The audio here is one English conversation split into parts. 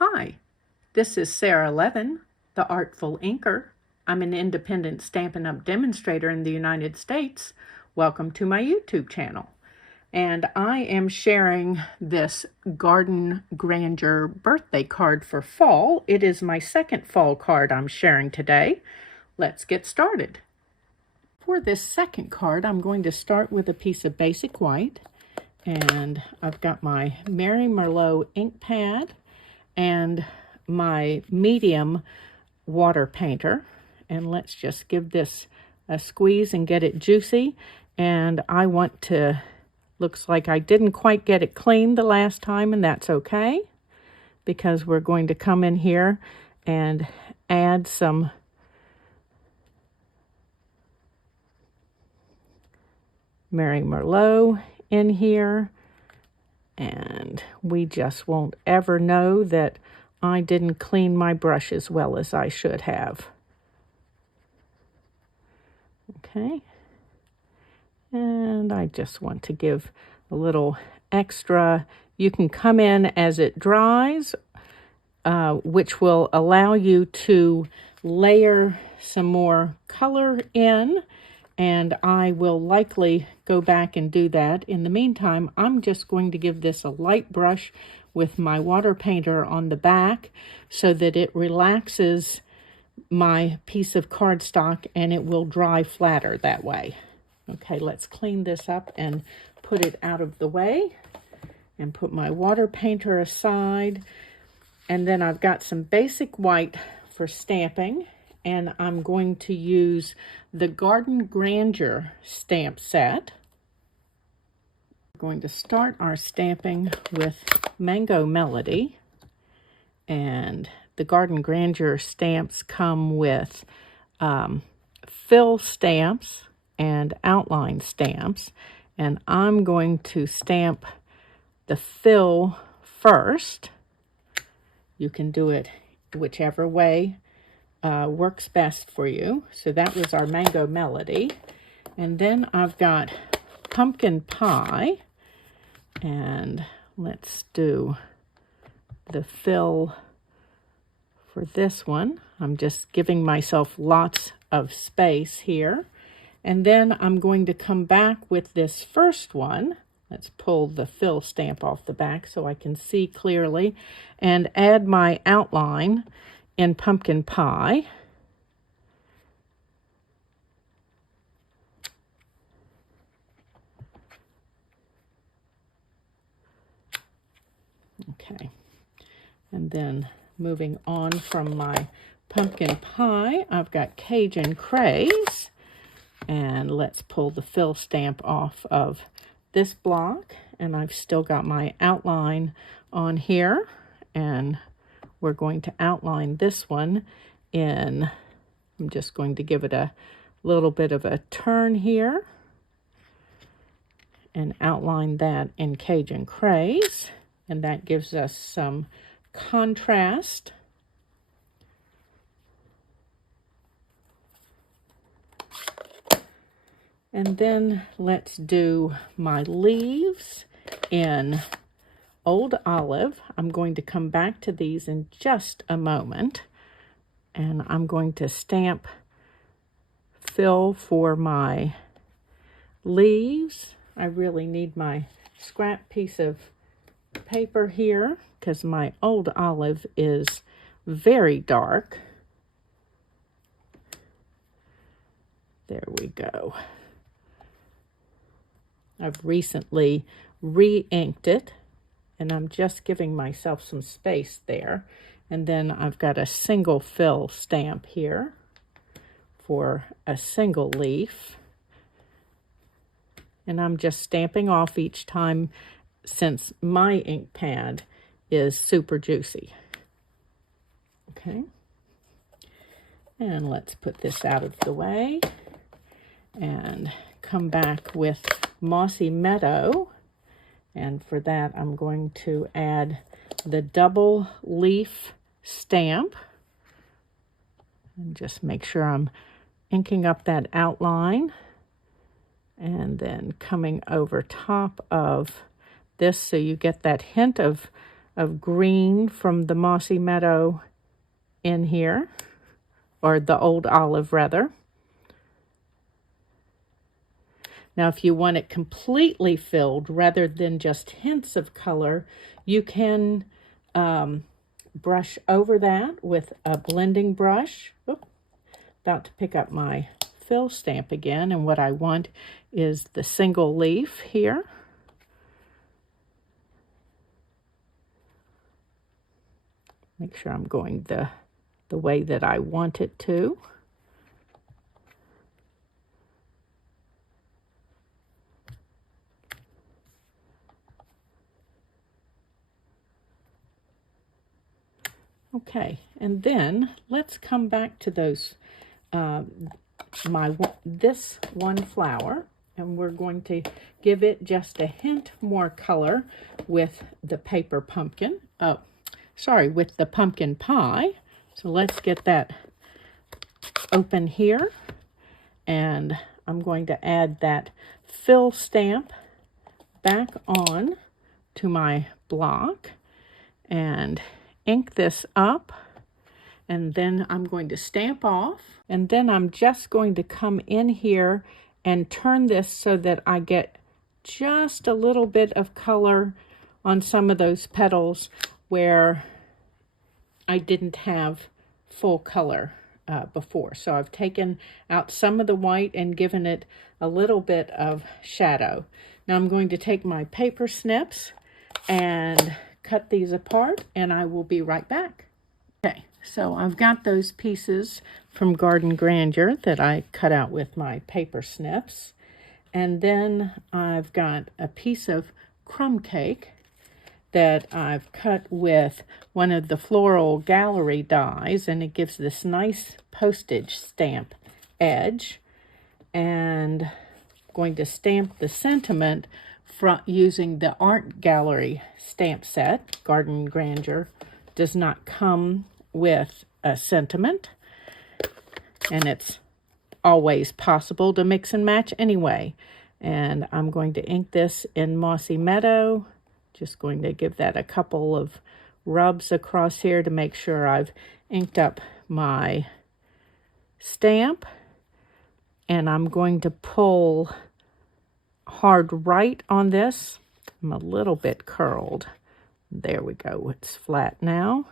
Hi, this is Sara Levin, the Artful Inker. I'm an independent Stampin' Up! Demonstrator in the United States. Welcome to my YouTube channel. And I am sharing this Garden Grandeur birthday card for fall. It is my second fall card I'm sharing today. Let's get started. For this second card, I'm going to start with a piece of basic white. And I've got my Mary Merlot ink pad and my medium water painter, and let's just give this a squeeze and get it juicy. And I want to, looks like I didn't quite get it clean the last time, and that's okay, because we're going to come in here and add some Mary Merlot in here. And we just won't ever know that I didn't clean my brush as well as I should have. Okay. And I just want to give a little extra. You can come in as it dries, which will allow you to layer some more color in. And I will likely go back and do that. In the meantime, I'm just going to give this a light brush with my water painter on the back so that it relaxes my piece of cardstock and it will dry flatter that way. Okay, let's clean this up and put it out of the way and put my water painter aside. And then I've got some basic white for stamping. And I'm going to use the Garden Grandeur stamp set. We're going to start our stamping with Mango Melody. And the Garden Grandeur stamps come with fill stamps and outline stamps. And I'm going to stamp the fill first. You can do it whichever way works best for you. So that was our Mango Melody. And then I've got Pumpkin Pie. And let's do the fill for this one. I'm just giving myself lots of space here. And then I'm going to come back with this first one. Let's pull the fill stamp off the back so I can see clearly and add my outline in Pumpkin Pie. Okay, and then moving on from my Pumpkin Pie, I've got Cajun Craze, and let's pull the fill stamp off of this block, and I've still got my outline on here, and we're going to outline this one in, I'm just going to give it a little bit of a turn here and outline that in Cajun Craze, and that gives us some contrast. And then let's do my leaves in Old Olive. I'm going to come back to these in just a moment. And I'm going to stamp fill for my leaves. I really need my scrap piece of paper here because my Old Olive is very dark. There we go. I've recently re-inked it, and I'm just giving myself some space there. And then I've got a single fill stamp here for a single leaf. And I'm just stamping off each time since my ink pad is super juicy. Okay. And let's put this out of the way and come back with Mossy Meadow. And for that, I'm going to add the double leaf stamp. And just make sure I'm inking up that outline. And then coming over top of this so you get that hint of of green from the mossy meadow in here, or the old olive rather. Now, if you want it completely filled rather than just hints of color, you can brush over that with a blending brush. Oop, about to pick up my fill stamp again, and what I want is the single leaf here. Make sure I'm going the way that I want it to. Okay, and then let's come back to those this one flower, and we're going to give it just a hint more color with the paper pumpkin. Oh, sorry, with the pumpkin pie. So let's get that open here, and I'm going to add that fill stamp back on to my block and ink this up, and then I'm going to stamp off, and then I'm just going to come in here and turn this so that I get just a little bit of color on some of those petals where I didn't have full color before. So I've taken out some of the white and given it a little bit of shadow. Now I'm going to take my paper snips and cut these apart, and I will be right back. Okay, so I've got those pieces from Garden Grandeur that I cut out with my paper snips, and then I've got a piece of crumb cake that I've cut with one of the floral gallery dies, and it gives this nice postage stamp edge. And I'm going to stamp the sentiment from using the art gallery stamp set. Garden Grandeur does not come with a sentiment, and it's always possible to mix and match anyway. And I'm going to ink this in Mossy Meadow. Just going to give that a couple of rubs across here to make sure I've inked up my stamp. And I'm going to pull hard right on this. I'm a little bit curled. There we go. It's flat now.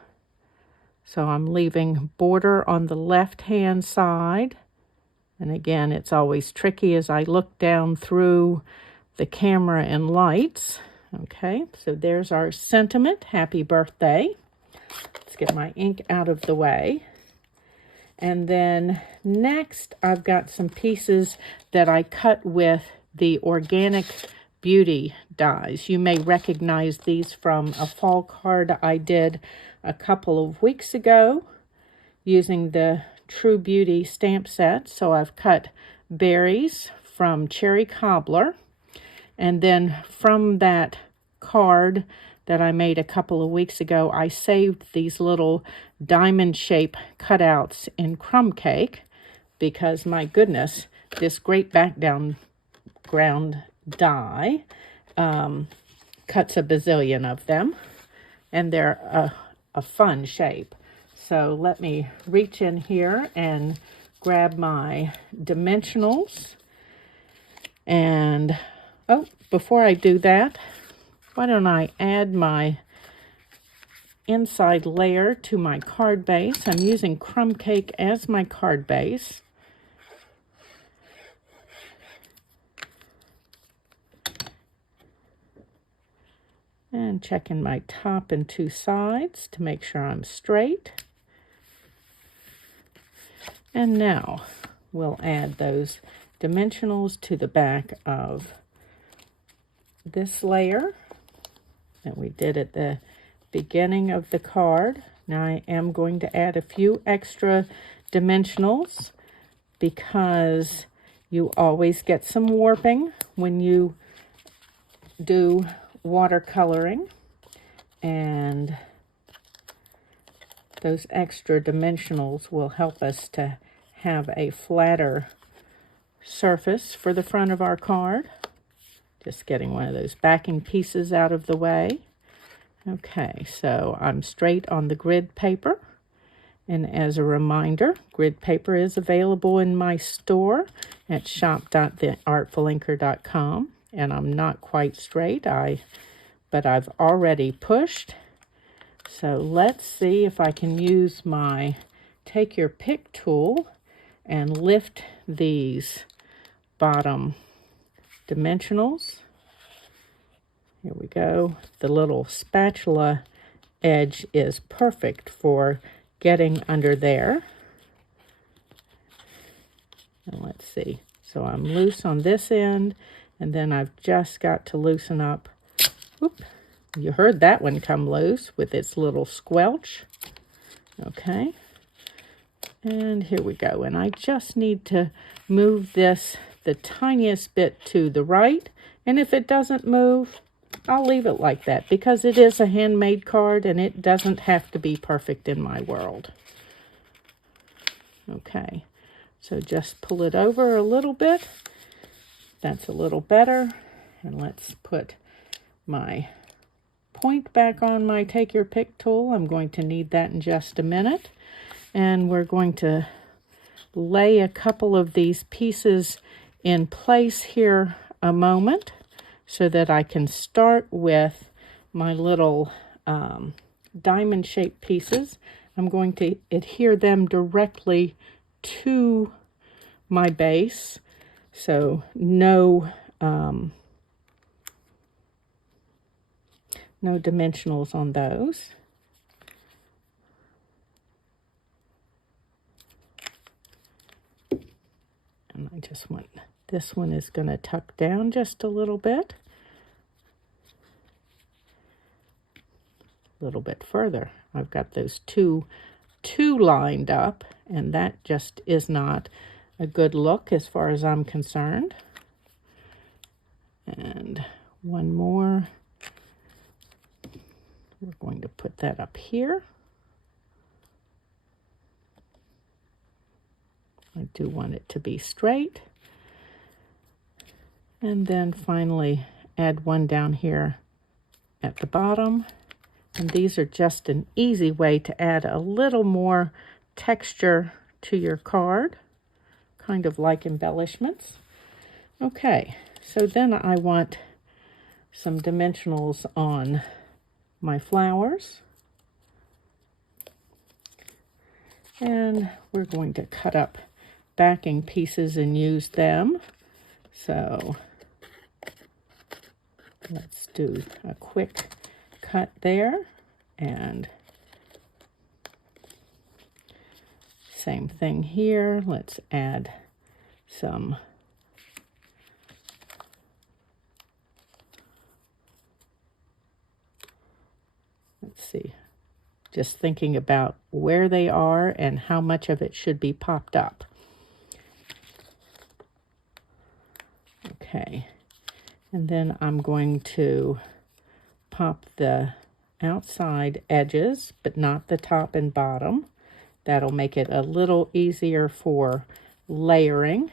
So I'm leaving border on the left-hand side. And again, it's always tricky as I look down through the camera and lights. Okay, so there's our sentiment. Happy birthday. Let's get my ink out of the way. And then next, I've got some pieces that I cut with the Organic Beauty dies. You may recognize these from a fall card I did a couple of weeks ago using the True Beauty stamp set. So I've cut berries from Cherry Cobbler, and then from that card that I made a couple of weeks ago, I saved these little diamond shape cutouts in crumb cake because, my goodness, this great background die cuts a bazillion of them, and they're a fun shape. So let me reach in here and grab my dimensionals. And, oh, before I do that, why don't I add my inside layer to my card base. I'm using crumb cake as my card base. And checking my top and two sides to make sure I'm straight. And now we'll add those dimensionals to the back of this layer that we did at the beginning of the card. Now I am going to add a few extra dimensionals because you always get some warping when you do watercoloring, and those extra dimensionals will help us to have a flatter surface for the front of our card. Just getting one of those backing pieces out of the way. Okay, so I'm straight on the grid paper. And as a reminder, grid paper is available in my store at shop.theartfulinker.com. And I'm not quite straight, but I've already pushed. So let's see if I can use my take your pick tool and lift these bottom dimensionals. Here we go. The little spatula edge is perfect for getting under there. And let's see. So I'm loose on this end, and then I've just got to loosen up. Oop. You heard that one come loose with its little squelch. Okay. And here we go. And I just need to move this the tiniest bit to the right. And if it doesn't move, I'll leave it like that because it is a handmade card and it doesn't have to be perfect in my world. Okay, so just pull it over a little bit. That's a little better. And let's put my point back on my take your pick tool. I'm going to need that in just a minute. And we're going to lay a couple of these pieces in place here a moment so that I can start with my little diamond-shaped pieces. I'm going to adhere them directly to my base, so no dimensionals on those. And I just want, this one is going to tuck down just a little bit further. I've got those two lined up, and that just is not a good look as far as I'm concerned. And one more. We're going to put that up here. I do want it to be straight. And then finally add one down here at the bottom. And these are just an easy way to add a little more texture to your card, kind of like embellishments. Okay, so then I want some dimensionals on my flowers. And we're going to cut up backing pieces and use them. So let's do a quick cut there, and same thing here. Let's add some just thinking about where they are and how much of it should be popped up. Okay, and then I'm going to pop the outside edges, but not the top and bottom. That'll make it a little easier for layering.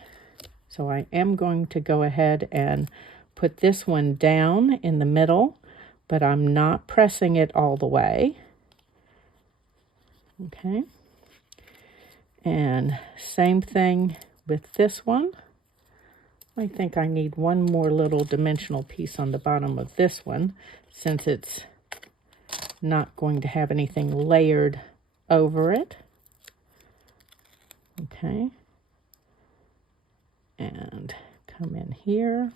So I am going to go ahead and put this one down in the middle, but I'm not pressing it all the way. Okay. And same thing with this one. I think I need one more little dimensional piece on the bottom of this one, since it's not going to have anything layered over it. Okay. And come in here.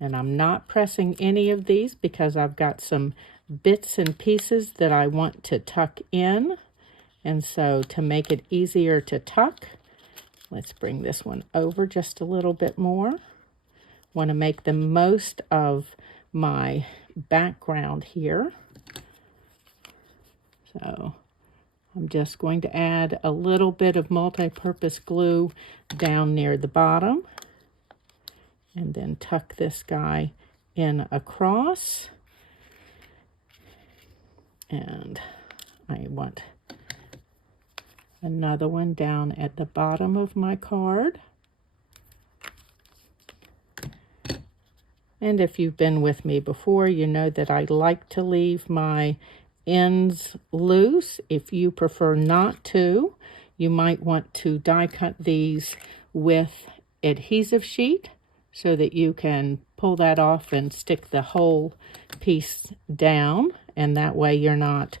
And I'm not pressing any of these because I've got some bits and pieces that I want to tuck in. And so to make it easier to tuck, let's bring this one over just a little bit more. Want to make the most of my background here. So I'm just going to add a little bit of multi-purpose glue down near the bottom. And then tuck this guy in across. And I want another one down at the bottom of my card. And if you've been with me before, you know that I like to leave my ends loose. If you prefer not to, you might want to die cut these with adhesive sheet so that you can pull that off and stick the whole piece down, and that way you're not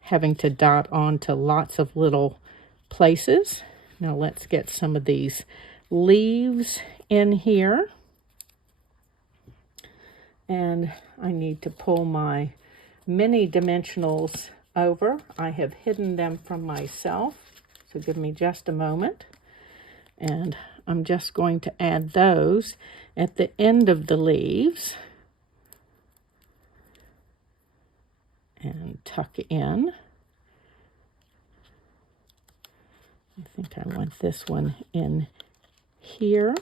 having to dot onto lots of little places. Now let's get some of these leaves in here. And I need to pull my mini dimensionals over. I have hidden them from myself, so give me just a moment. And I'm just going to add those at the end of the leaves and tuck in. I think I want this one in here.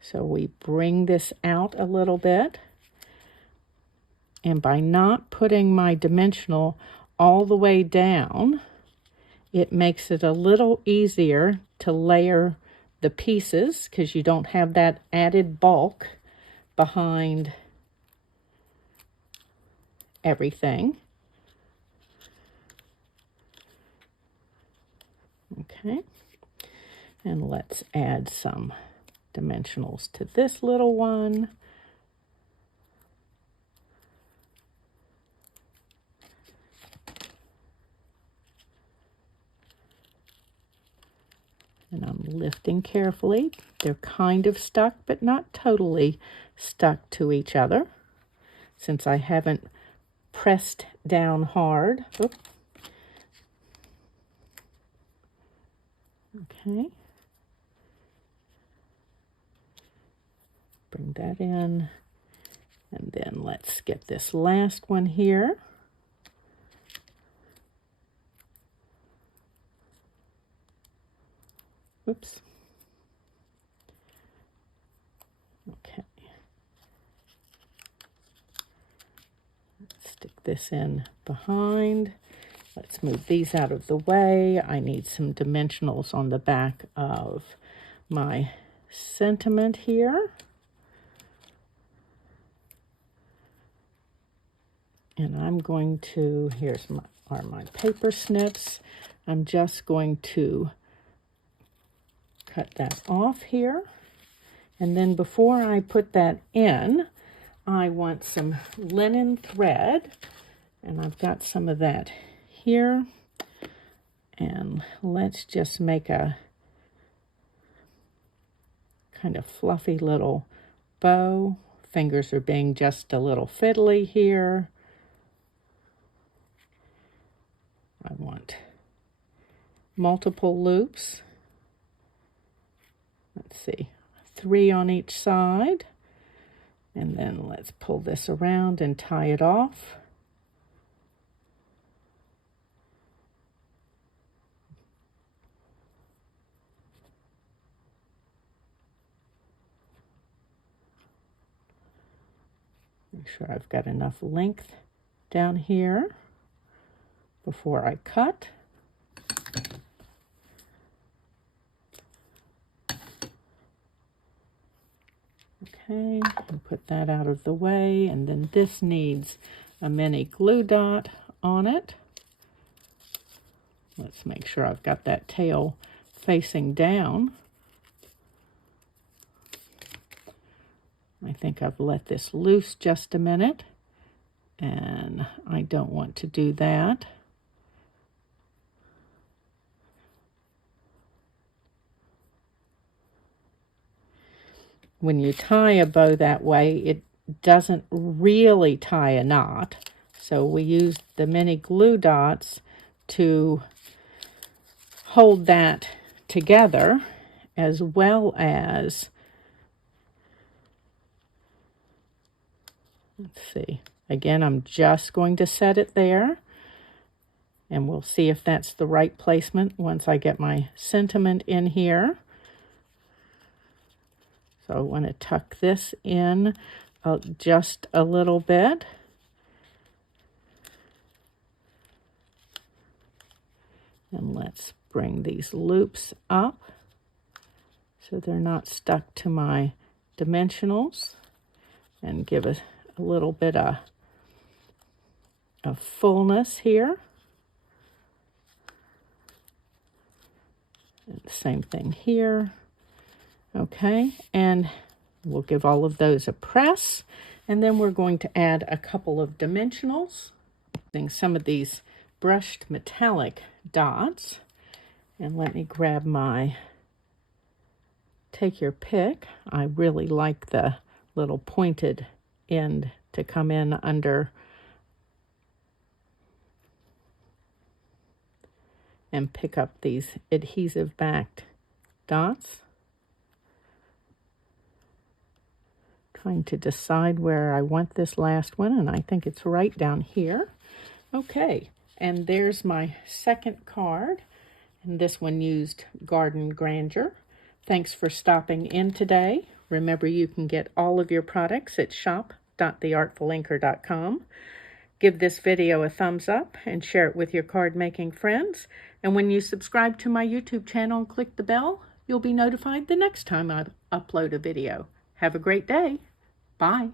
So we bring this out a little bit, and by not putting my dimensional all the way down, it makes it a little easier to layer the pieces because you don't have that added bulk behind everything. Okay, and let's add some dimensionals to this little one. And I'm lifting carefully. They're kind of stuck, but not totally stuck to each other since I haven't pressed down hard. Oops. Okay. Bring that in, and then let's get this last one here. Whoops. Okay. Let's stick this in behind. Let's move these out of the way. I need some dimensionals on the back of my sentiment here. And I'm going to, are my paper snips. I'm just going to cut that off here. And then before I put that in, I want some linen thread. And I've got some of that here. And let's just make a kind of fluffy little bow. Fingers are being just a little fiddly here. I want multiple loops. Let's see, 3 on each side. And then let's pull this around and tie it off. Make sure I've got enough length down here before I cut. Okay, and put that out of the way, and then this needs a mini glue dot on it. Let's make sure I've got that tail facing down. I think I've let this loose just a minute, and I don't want to do that. When you tie a bow that way, it doesn't really tie a knot. So we use the mini glue dots to hold that together, as well as, let's see, again, I'm just going to set it there, and we'll see if that's the right placement once I get my sentiment in here. So I want to tuck this in just a little bit. And let's bring these loops up. so they're not stuck to my dimensionals, and give it a little bit of fullness here. And the same thing here. Okay, and we'll give all of those a press, and then we're going to add a couple of dimensionals, using some of these brushed metallic dots. And let me grab my, take your pick. I really like the little pointed end to come in under and pick up these adhesive backed dots. Trying to decide where I want this last one, and I think it's right down here. Okay, and there's my second card, and this one used Garden Grandeur. Thanks for stopping in today. Remember, you can get all of your products at shop.theartfulinker.com. Give this video a thumbs up and share it with your card making friends. And when you subscribe to my YouTube channel and click the bell, you'll be notified the next time I upload a video. Have a great day. Bye.